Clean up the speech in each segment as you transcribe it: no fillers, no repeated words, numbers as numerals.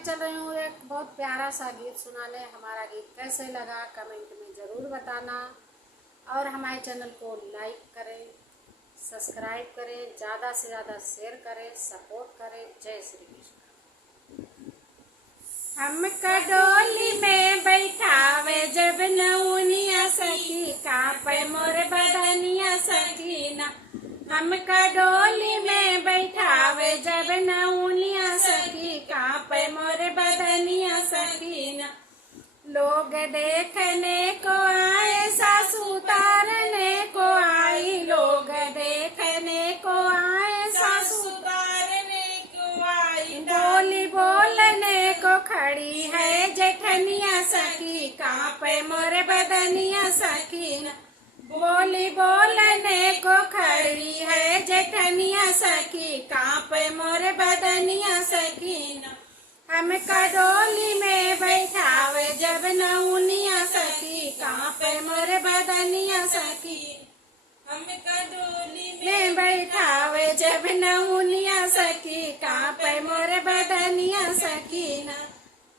मैं चल रही हूँ एक बहुत प्यारा सा गीत सुनाने। हमारा गीत कैसे लगा कमेंट में ज़रूर बताना और हमारे चैनल को लाइक करें, सब्सक्राइब करें, ज़्यादा से ज़्यादा शेयर करें, सपोर्ट करें। जय श्री कृष्ण। हमका डोली में बैठावे जब नौनिया सखी, कांपे मोर बदनिया सखीना। हमका डोली में बैठावे जब नौनिया सखी, कांपे मोर बदनिया सखीना। लोग देखने को आए, सासू तारने को आई। लोग देखने को आए, सासू तारने को आई। बोली बोलने को खड़ी है जेठनिया सखी, कांपे मोर बदनिया सखीना। बोली बोलने को खड़ी है जेठनिया सखी, कांपे मोर बदनिया सखीना। हमका डोली में बैठावे जब नौनिया सखी, कांपे मोर बदनिया सखी। हमका डोली में बैठावे जब नौनिया सखी, कांपे मोर बदनिया सखीना।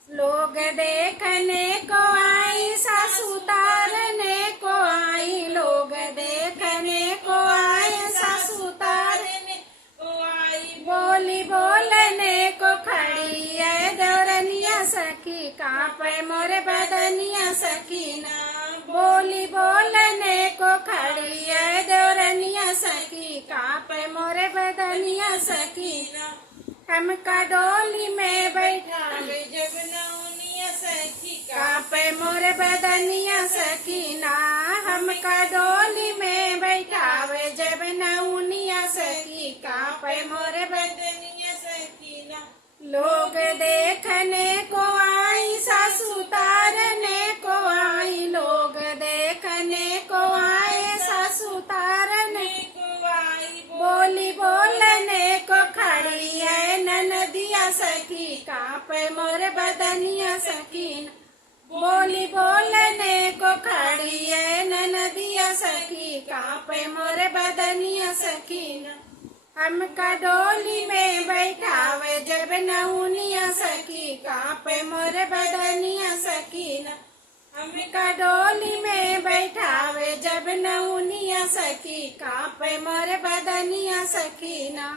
लोग देखने को आई, सासू तारने को आई। लोग देखने को आए, सासू तारने को आई। बोली बोलने को खड़ी है देवरनिया सखी, कांपे मोर बदनिया सखीना। बोली बोलने को खड़ी है देवरनिया सखी, कांपे मोर बदनिया सखीना। हमका डोली में बैठावे जब नौनिया सखी, कांपे मोर बदनिया सखीना। हमका डोली में बैठावे जब नौनिया सखी, कांपे मोर बदनिया सखीना। लोग देखने को आई, सासू तारने को आई। लोग देखने को आए, सासू तारने को आई। बोली बोलने को खड़ी है ननदिया सखी, कांपे मोर बदनिया सखीना। बोली बोलने को खड़ी है ननदिया सखी, कांपे मोर बदनिया सखीना। हमका डोली में बैठावे जब नौनिया सखी, कांपे मोर बदनिया सखीना। हमका डोली में बैठावे जब नौनिया सखी, कांपे मोर बदनिया सखीना।